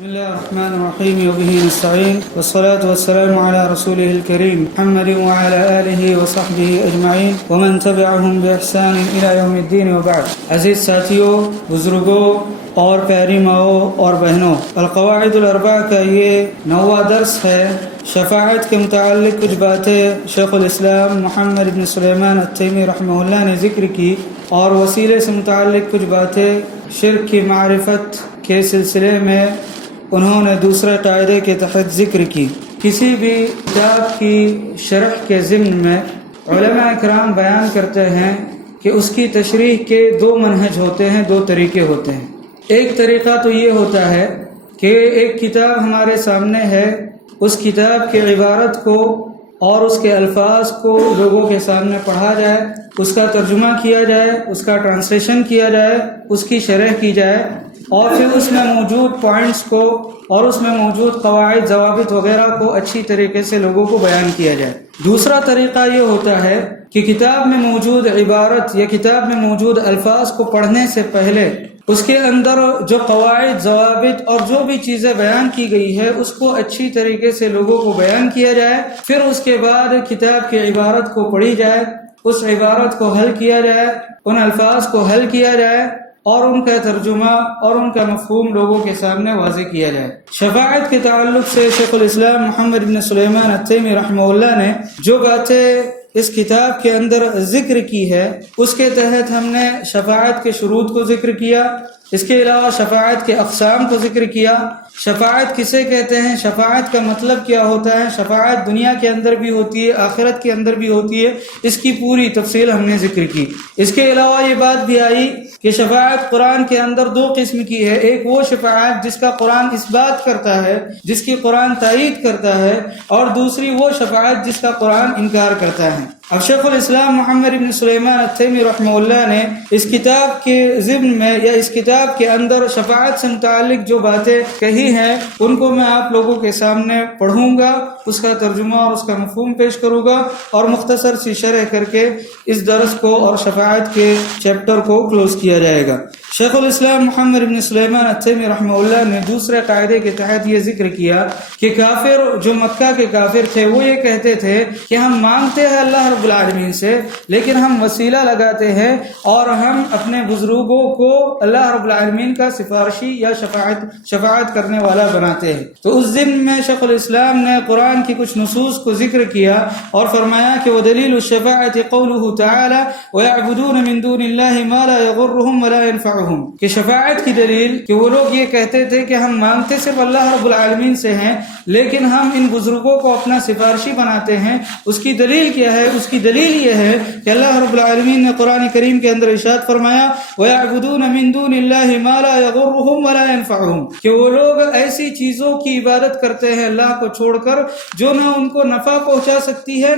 بسم الله الرحمن الرحيم وبه نستعين والصلاة والسلام على رسوله الكريم محمد وعلى آله وصحبه أجمعين ومن تبعهم بإحسان إلى يوم الدين وبعد. عزیز ساتھیوں، بزرگوں اور پیاری ماؤں اور بہنوں، القواعد الاربع کا یہ 9واں درس ہے۔ شفاعت کے متعلق کچھ باتیں شیخ الاسلام محمد بن سلیمان التیمی رحمہ اللہ نے ذکر کی، اور وسیلے سے متعلق کچھ باتیں شرک کی معرفت کے سلسلے میں انہوں نے دوسرے قاعدے کے تحت ذکر کی۔ کسی بھی کتاب کی شرح کے ضمن میں علماء اکرام بیان کرتے ہیں کہ اس کی تشریح کے 2 منہج ہوتے ہیں، 2 طریقے ہوتے ہیں۔ ایک طریقہ تو یہ ہوتا ہے کہ ایک کتاب ہمارے سامنے ہے، اس کتاب کی عبارت کو اور اس کے الفاظ کو لوگوں کے سامنے پڑھا جائے، اس کا ترجمہ کیا جائے، اس کا ٹرانسلیشن کیا جائے، اس کی شرح کی جائے، اور پھر اس میں موجود پوائنٹس کو اور اس میں موجود قواعد، ضوابط وغیرہ کو اچھی طریقے سے لوگوں کو بیان کیا جائے۔ دوسرا طریقہ یہ ہوتا ہے کہ کتاب میں موجود عبارت یا کتاب میں موجود الفاظ کو پڑھنے سے پہلے اس کے اندر جو قواعد، ضوابط اور جو بھی چیزیں بیان کی گئی ہے اس کو اچھی طریقے سے لوگوں کو بیان کیا جائے، پھر اس کے بعد کتاب کی عبارت کو پڑھی جائے، اس عبارت کو حل کیا جائے، ان الفاظ کو حل کیا جائے اور ان کا ترجمہ اور ان کا مفہوم لوگوں کے سامنے واضح کیا جائے۔ شفاعت کے تعلق سے شیخ الاسلام محمد بن سلیمان التیمی رحمہ اللہ نے جو باتیں اس کتاب کے اندر ذکر کی ہے، اس کے تحت ہم نے شفاعت کے شروط کو ذکر کیا، اس کے علاوہ شفاعت کے اقسام کو ذکر کیا، شفاعت کسے کہتے ہیں، شفاعت کا مطلب کیا ہوتا ہے، شفاعت دنیا کے اندر بھی ہوتی ہے، آخرت کے اندر بھی ہوتی ہے، اس کی پوری تفصیل ہم نے ذکر کی۔ اس کے علاوہ یہ بات بھی آئی کہ شفاعت قرآن کے اندر 2 قسم کی ہے، ایک وہ شفاعت جس کا قرآن اس بات کرتا ہے، جس کی قرآن تائید کرتا ہے، اور دوسری وہ شفاعت جس کا قرآن انکار کرتا ہے۔ اب شیخ الاسلام محمد بن سلیمان التیمی رحمہ اللہ نے اس کتاب کے ضمن میں یا اس کتاب کے اندر شفاعت سے متعلق جو باتیں کہی ہیں ان کو میں آپ لوگوں کے سامنے پڑھوں گا، اس کا ترجمہ اور اس کا مفہوم پیش کروں گا، اور مختصر سی شرح کر کے اس درس کو اور شفاعت کے چیپٹر کو کلوز کیا جائے گا۔ شیخ الاسلام محمد بن سلیمان التیمی رحمہ اللہ نے دوسرے قاعدے کے تحت یہ ذکر کیا کہ کافر جو مکہ کے کافر تھے وہ یہ کہتے تھے کہ ہم مانگتے ہیں اللہ رب العالمین سے، لیکن ہم وسیلہ لگاتے ہیں اور ہم اپنے بزرگوں کو اللہ رب العالمین کا سفارشی یا شفاعت کرنے والا بناتے ہیں۔ تو اس ضمن میں شیخ الاسلام نے قرآن کی کچھ نصوص کو ذکر کیا اور فرمایا کہ وَدَلِيلُ الشَّفَاعَةِ قَوْلُهُ تَعَالَى وَيَعْبُدُونَ مِن دُونِ اللَّهِ مَا لَا يَضُرُّهُمْ وَلَا يَنفَعُهُمْ، کہ شفاعت کی دلیل کہ وہ لوگ یہ کہتے تھے کہ ہم مانگتے صرف اللہ رب العالمین سے ہیں، لیکن ہم ان بزرگوں کو اپنا سفارشی بناتے ہیں۔ اس کی دلیل کیا ہے؟ اس کی دلیل یہ ہے کہ اللہ رب العالمین نے قرآن کریم کے اندر ارشاد فرمایا وَيَعْبُدُونَ مِن دُونِ اللَّهِ مَا لَا يَضُرُّهُمْ وَلَا يَنفَعُهُمْ، کہ وہ لوگ ایسی چیزوں کی عبادت کرتے ہیں اللہ کو چھوڑ کر جو نہ ان کو نفع پہنچا سکتی ہے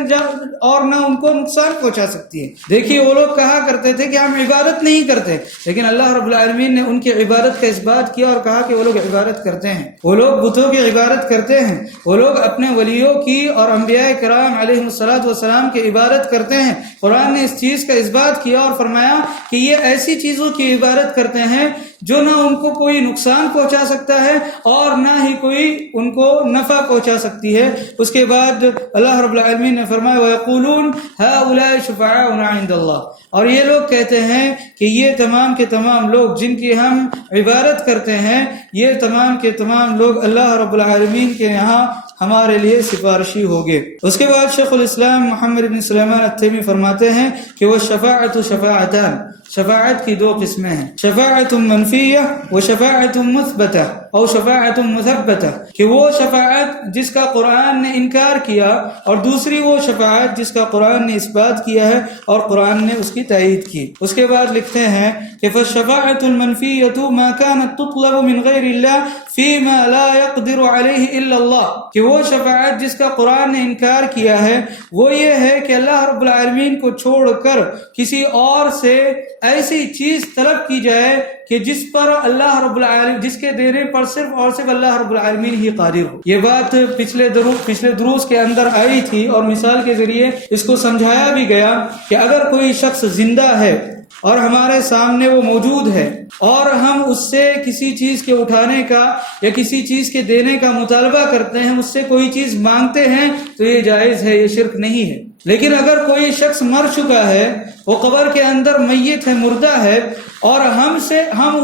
اور نہ ان کو نقصان پہنچا سکتی ہے۔ دیکھیے وہ لوگ کہا کرتے تھے کہ ہم عبادت نہیں کرتے، لیکن اللہ رب العالمین نے ان کی عبادت کا اثبات کیا اور کہا کہ وہ لوگ عبادت کرتے ہیں، وہ لوگ بتوں کی عبادت کرتے ہیں، وہ لوگ اپنے ولیوں کی اور انبیاء کرام علیہ السلام کی عبادت کرتے ہیں۔ قرآن نے اس چیز کا اثبات کیا اور فرمایا کہ یہ ایسی چیزوں کی عبادت کرتے ہیں جو نہ ان کو کوئی نقصان پہنچا سکتا ہے اور نہ ہی کوئی ان کو نفع پہنچا سکتی ہے۔ اس کے بعد اللہ رب العالمین نے فرمایا وَيَقُولُونَ هَؤُلَاءِ شُفَعَاؤُنَا عِندَ اللَّهِ، اور یہ لوگ کہتے ہیں کہ یہ تمام کے تمام لوگ جن کی ہم عبادت کرتے ہیں، یہ تمام کے تمام لوگ اللہ رب العالمین کے یہاں ہمارے لیے سفارشی ہوگے۔ اس کے بعد شیخ الاسلام محمد بن سلیمان التیمی فرماتے ہیں کہ وہ شفاعت شفاعتان، شفاعت کی 2 قسمیں ہیں، شفاعت منفیہ و شفاعت مثبتہ اور شفاعت مثبتہ، کہ وہ شفاعت جس کا قرآن نے انکار کیا اور دوسری وہ شفاعت جس کا قرآن نے اثبات کیا ہے اور قرآن نے اس کی تائید کی۔ اس کے بعد لکھتے ہیں کہ فالشفاعت المنفیۃ ما كانت تطلب من غیر اللہ فيما لا يقدر عليه الا اللہ، کہ وہ شفاعت جس کا قرآن نے انکار کیا ہے وہ یہ ہے کہ اللہ رب العالمین کو چھوڑ کر کسی اور سے ایسی چیز طلب کی جائے کہ جس پر اللہ رب العالمین، جس کے دینے پر صرف اور صرف اللہ رب العالمین ہی قادر ہو۔ یہ بات پچھلے دروس کے اندر آئی تھی اور مثال کے ذریعے اس کو سمجھایا بھی گیا کہ اگر کوئی شخص زندہ ہے اور ہمارے سامنے وہ موجود ہے اور ہم اس سے کسی چیز کے اٹھانے کا یا کسی چیز کے دینے کا مطالبہ کرتے ہیں، اس سے کوئی چیز مانگتے ہیں، تو یہ جائز ہے، یہ شرک نہیں ہے۔ لیکن اگر کوئی شخص مر چکا ہے، وہ قبر کے اندر میت ہے، مردہ ہے، اور ہم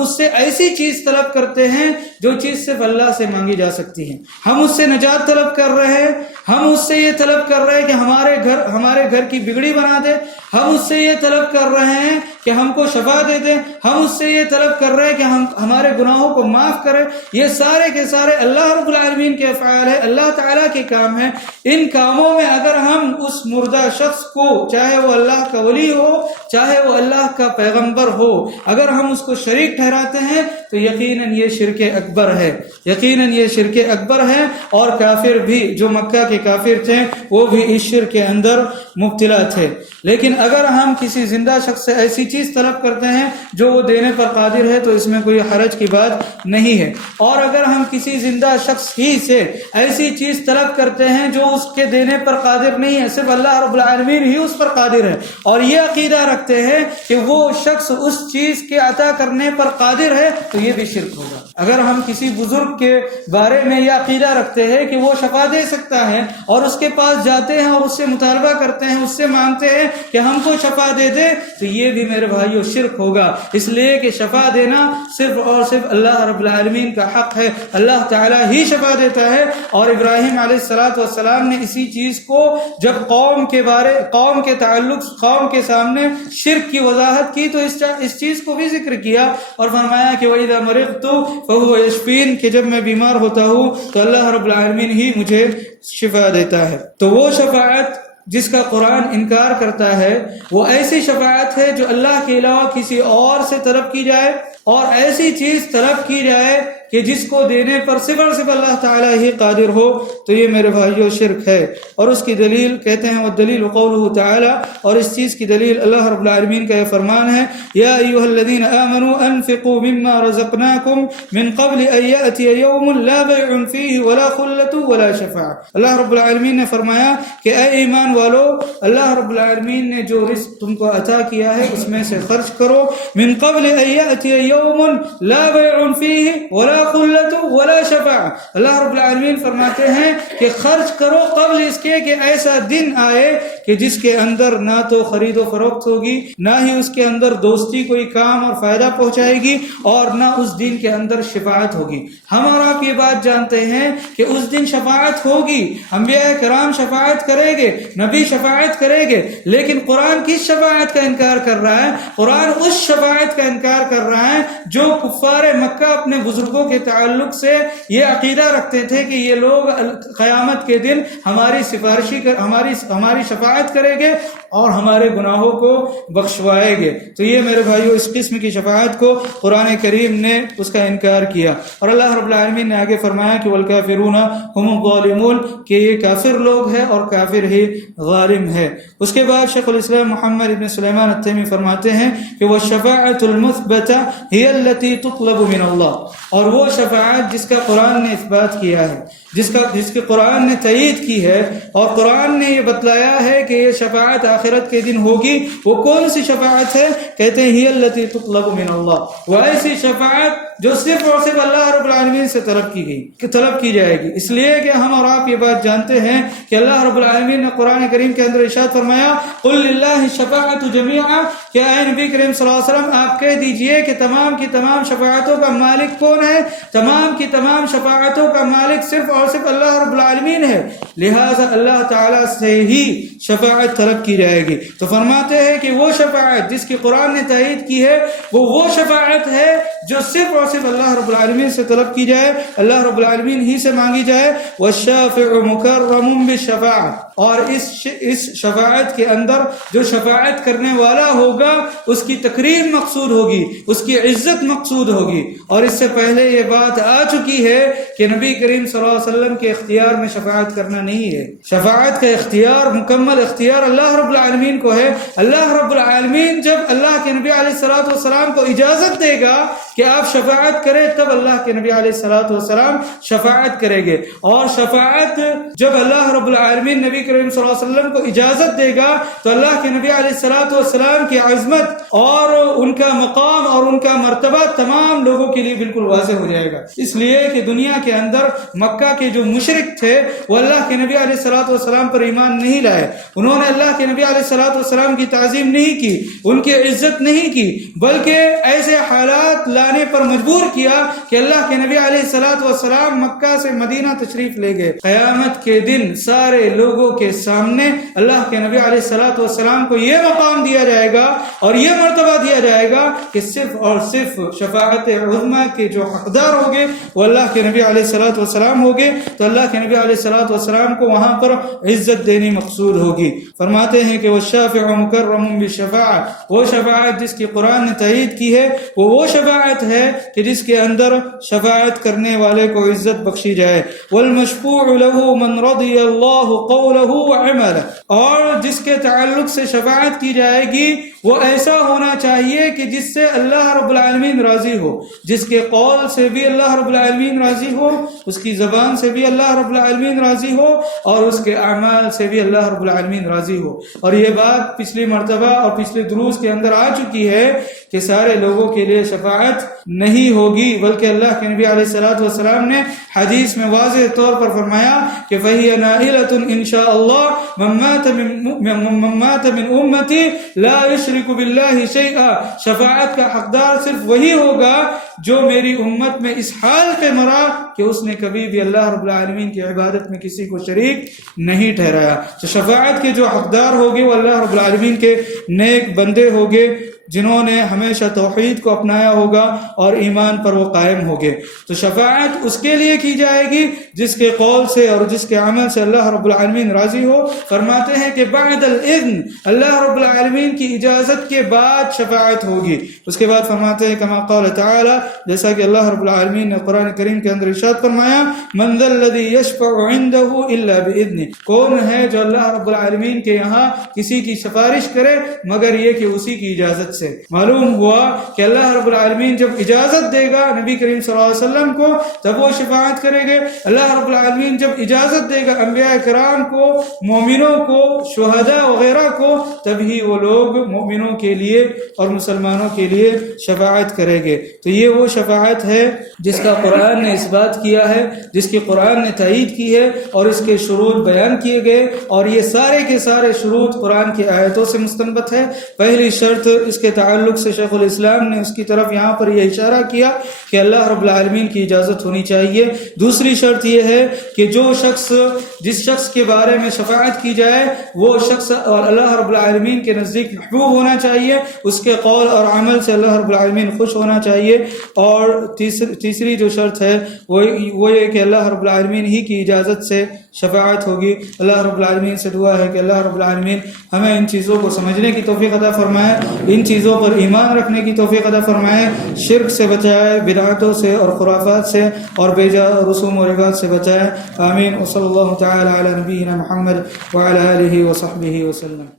اس سے ایسی چیز طلب کرتے ہیں جو چیز صرف اللہ سے مانگی جا سکتی ہے، ہم اس سے نجات طلب کر رہے ہیں، ہم اس سے یہ طلب کر رہے ہیں کہ ہمارے گھر کی بگڑی بنا دے، ہم اس سے یہ طلب کر رہے ہیں کہ ہم کو شفا دے دے، ہم اس سے یہ طلب کر رہے ہیں کہ ہمارے گناہوں کو معاف کرے، یہ سارے کے سارے اللہ رب العالمین کے افعال ہیں، اللہ تعالیٰ کے کام ہیں۔ ان کاموں میں اگر ہم اس مردہ شخص کو، چاہے وہ اللہ کا ولی ہو، چاہے وہ اللہ کا پیغمبر ہو، اگر ہم اس کو شریک ٹھہراتے ہیں تو یقیناً یہ شرک اکبر ہے، یقیناً یہ شرک اکبر ہے۔ اور کافر بھی، جو مکہ کے کافر تھے، وہ بھی اس شرک کے اندر مبتلا تھے۔ لیکن اگر ہم کسی زندہ شخص سے ایسی چیز طلب کرتے ہیں جو وہ دینے پر قادر ہے تو اس میں کوئی حرج کی بات نہیں ہے۔ اور اگر ہم کسی زندہ شخص ہی سے ایسی چیز طلب کرتے ہیں جو اس کے دینے پر قادر نہیں ہے، صرف اللہ رب العالمین ہی اس پر قادر ہے، اور یہ عقیدہ رکھتے ہیں کہ وہ شخص اس چیز کے عطا کرنے پر قادر ہے، تو یہ بھی شرک ہوگا۔ اگر ہم کسی بزرگ کے بارے میں یہ عقیدہ رکھتے ہیں کہ وہ شفا دے سکتا ہے اور اس کے پاس جاتے ہیں اور اس سے مطالبہ کرتے ہیں، اس سے مانگتے ہیں کہ ہم کو شفا دے دے، تو یہ بھی میرے بھائیو شرک ہوگا، اس لیے کہ شفا دینا صرف اور صرف اللہ رب العالمین کا حق ہے، اللہ تعالیٰ ہی شفا دیتا ہے۔ اور ابراہیم علیہ السلام نے اسی چیز کو جب قوم کے تعلق قوم کے سامنے شرک کی وضاحت کی تو اس چیز کو بھی ذکر کیا اور فرمایا کہ وَإِذَا مَرِضْتُ فَهُوَ يَشْفِينِ، کہ جب میں بیمار ہوتا ہوں تو اللہ رب العالمین ہی مجھے شفا دیتا ہے۔ تو وہ شفاعت جس کا قرآن انکار کرتا ہے وہ ایسی شفاعت ہے جو اللہ کے علاوہ کسی اور سے طلب کی جائے اور ایسی چیز طلب کی جائے کہ جس کو دینے پر صرف اور صرف اللہ تعالیٰ ہی قادر ہو، تو یہ میرے بھائیو شرک ہے۔ اور اس کی دلیل کہتے ہیں والدلیل قولہ تعالیٰ، اور اس چیز کی دلیل اللہ رب العالمین کا یہ فرمان ہے یا ایھا الذین آمنوا انفقوا مما رزقناکم من قبل ان یأتی یوم لا بیع فیہ ولا خلۃ ولا شفاعہ۔ اللہ رب العالمین نے فرمایا کہ اے ایمان والو، اللہ رب العالمین نے جو رزق تم کو عطا کیا ہے اس میں سے خرچ کرو، من قبل ان یأتی یوم لا بیع فیہ ولا قلت ولا شفاعہ۔ اللہ رب العالمین فرماتے ہیں کہ خرچ کرو قبل اس کے کہ ایسا دن آئے کہ جس کے اندر نہ تو خرید و فروخت ہوگی، نہ ہی اس کے اندر دوستی کوئی کام اور فائدہ پہنچائے گی، اور نہ اس دن کے اندر شفاعت ہوگی۔ ہم اور آپ یہ بات جانتے ہیں کہ اس دن شفاعت ہوگی، انبیاء کرام شفاعت کریں گے، نبی شفاعت کریں گے، لیکن قرآن کس شفاعت کا انکار کر رہا ہے؟ قرآن اس شفاعت کا انکار کر رہا ہے جو کفار مکہ اپنے بزرگوں کے تعلق سے یہ عقیدہ رکھتے تھے کہ یہ لوگ قیامت کے دن ہماری شفاعت کریں گے اور ہمارے گناہوں کو بخشوائیں گے۔ تو یہ میرے بھائیو اس قسم کی شفاعت کو قرآن کریم نے اس کا انکار کیا۔ اور اللہ رب العالمین نے آگے فرمایا کہ والکافرون هم الظالمون، کہ یہ کافر لوگ ہیں اور کافر ہی ظالم ہے۔ اس کے بعد شیخ الاسلام محمد ابن سلیمان التیمی فرماتے ہیں کہ والشفاعۃ المثبتہ هي التي تطلب من اللہ، اور وہ شفاعت جس کا قرآن نے اثبات کیا ہے، جس کے قرآن نے تائید کی ہے اور قرآن نے یہ بتلایا ہے کہ یہ شفاعت آخرت کے دن ہوگی، وہ کون سی شفاعت ہے؟ کہتے ہیں هي التي تطلب من اللہ، وہ ایسی شفاعت جو صرف اور صرف اللہ رب العالمین سے طلب کی جائے گی۔ اس لیے کہ ہم اور آپ یہ بات جانتے ہیں کہ اللہ رب العالمین نے قرآن کریم کے اندر ارشاد فرمایا قل للہ الشفاعۃ جمیعا، کہ اے نبی کریم صلی اللہ علیہ وسلم آپ کہہ دیجئے کہ تمام کی تمام شفاعتوں کا مالک کون ہے؟ تمام کی تمام شفاعتوں کا مالک صرف اور صرف اللہ رب العالمین ہے، لہٰذا اللہ تعالیٰ سے ہی شفاعت طلب کی جائے گی۔ تو فرماتے ہیں کہ وہ شفاعت جس کی قرآن نے تائید کی ہے وہ شفاعت ہے جو صرف اور صرف اللہ رب العالمین سے طلب کی جائے، اللہ رب العالمین ہی سے مانگی جائے۔ والشافع مکرم بالشفاعہ، اور اس شفاعت کے اندر جو شفاعت کرنے والا ہوگا اس کی تکریم مقصود ہوگی، اس کی عزت مقصود ہوگی۔ اور اس سے پہلے یہ بات آ چکی ہے کہ نبی کریم صلی اللہ علیہ وسلم کے اختیار میں شفاعت کرنا نہیں ہے، شفاعت کا اختیار، مکمل اختیار اللہ رب العالمین کو ہے۔ اللہ رب العالمین جب اللہ کے نبی علیہ الصلوۃ والسلام کو اجازت دے گا کہ آپ شفاعت کریں تب اللہ کے نبی علیہ الصلوۃ والسلام شفاعت کریں گے، اور شفاعت جب اللہ رب العالمین نبی کریم صلی اللہ علیہ وسلم کو اجازت دے گا تو اللہ کے نبی علیہ الصلوۃ والسلام کی عظمت اور ان کا مقام اور ان کا مرتبہ تمام لوگوں کے لیے بالکل واضح ہو جائے گا. اس لیے کہ دنیا کے اندر مکہ کے جو مشرک تھے وہ اللہ کے نبی علیہ الصلوۃ والسلام پر ایمان نہیں لائے. انہوں نے اللہ کے نبی علیہ الصلوۃ والسلام کی تعظیم نہیں کی, ان کی عزت نہیں کی, بلکہ ایسے حالات لانے پر مجبور کیا کہ اللہ کے نبی علیہ الصلوۃ والسلام مکہ سے مدینہ تشریف لے گئے. قیامت کے دن سارے لوگوں کے سامنے اللہ کے نبی علیہ الصلوۃ والسلام کو یہ مقام دیا جائے گا اور یہ مرتبہ دیا جائے گا کہ صرف اور صرف شفاعت عظمی کے جو حقدار ہوگے وہ اللہ کے نبی علیہ الصلوۃ والسلام ہوگے. تو اللہ کے نبی علیہ الصلوۃ والسلام کو وہاں پر عزت دینی مقصود ہوگی. فرماتے ہیں کہ والشافع مکرم بالشفاعہ, وہ شفاعت جس کی قرآن نے تائید کی ہے وہ شفاعت ہے کہ جس کے اندر شفاعت کرنے والے کو عزت بخشی جائے. والمشفوع له من رضی اللہ قوله وعمله, اور جس کے تعلق سے شفاعت کی جائے گی وہ ایسا ہونا چاہیے کہ جس سے اللہ رب العالمین راضی ہو, جس کے قول سے بھی اللہ رب العالمین راضی ہو, اس کی زبان سے بھی اللہ رب العالمین راضی ہو, اور اس کے اعمال سے بھی اللہ رب العالمین راضی ہو. اور یہ بات پچھلی مرتبہ اور پچھلے دروس کے اندر آ چکی ہے کہ سارے لوگوں کے لیے شفاعت نہیں ہوگی, بلکہ اللہ کے نبی علیہ الصلوۃ والسلام نے حدیث میں واضح طور پر فرمایا کہ فَهِيَ نَائِلَةٌ إِن شَاءَ اللَّهُ مَن مَّاتَ مِنْ أُمَّتِي لَا يُشْرِكُ بِاللَّهِ شَيْئًا, شفاعت کا حقدار صرف وہی ہوگا جو میری امت میں اس حال پہ مرا کہ اس نے کبھی بھی اللہ رب العالمین کی عبادت میں کسی کو شریک نہیں ٹھہرایا. تو شفاعت کے جو حقدار ہوگے وہ اللہ رب العالمین کے نیک بندے ہوگے جنہوں نے ہمیشہ توحید کو اپنایا ہوگا اور ایمان پر وہ قائم ہوگے. تو شفاعت اس کے لیے کی جائے گی جس کے قول سے اور جس کے عمل سے اللہ رب العالمین راضی ہو. فرماتے ہیں کہ بعد الاذن, اللہ رب العالمین کی اجازت کے بعد شفاعت ہوگی. اس کے بعد فرماتے ہیں کما قال تعالی, جیسا کہ اللہ رب العالمین نے قرآن کریم کے اندر ارشاد فرمایا من ذا الذی یشفع عنده الا باذنہ, کون ہے جو اللہ رب العالمین کے یہاں کسی کی سفارش کرے مگر یہ کہ اسی کی اجازت سے. معلوم ہوا کہ اللہ رب العالمین جب اجازت دے گا نبی کریم صلی اللہ علیہ وسلم کو تب وہ شفاعت کریں گے. اللہ رب العالمین جب اجازت دے گا انبیاء کرام کو, مومنوں کو, شہداء وغیرہ کو, تبھی وہ لوگ مومنوں کے لیے اور مسلمانوں کے لیے شفاعت کریں گے. تو یہ وہ شفاعت ہے جس کا قرآن نے اس بات کیا ہے, جس کی قرآن نے تائید کی ہے اور اس کے شروط بیان کیے گئے, اور یہ سارے کے سارے شروط قرآن کی آیتوں سے مستنبط ہے. پہلی شرط اس کے تعلق سے شیخ الاسلام نے اس کی طرف یہاں پر یہ اشارہ کیا کہ اللہ رب العالمین کی اجازت ہونی چاہیے. دوسری شرط یہ ہے کہ جو شخص جس شخص کے بارے میں شفاعت کی جائے وہ شخص اور اللہ رب العالمین کے نزدیک محبوب ہونا چاہیے, اس کے قول اور عمل سے اللہ رب العالمین خوش ہونا چاہیے. اور تیسری جو شرط ہے وہ یہ کہ اللہ رب العالمین ہی کی اجازت سے شفاعت ہوگی. اللہ رب العالمین سے دعا ہے کہ اللہ رب العالمین ہمیں ان چیزوں کو سمجھنے کی توفیق عطا فرمائے, ان چیزوں پر ایمان رکھنے کی توفیق عطا فرمائے, شرک سے بچائے, بدعتوں سے اور خرافات سے اور بے جا رسوم و رواج سے بچائے. آمین. وصلی اللہ تعالی علی نبینا محمد وعلی آلہ وصحبہ وسلم.